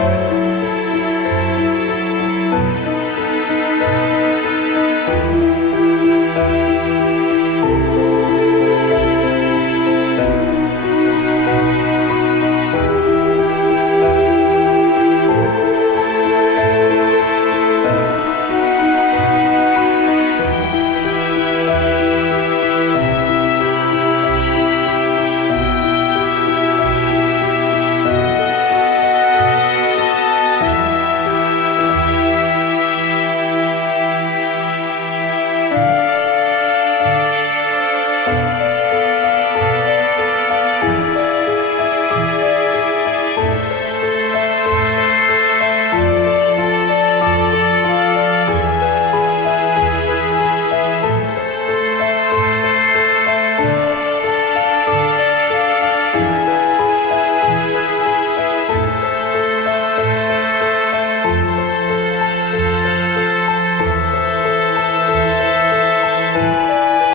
thank you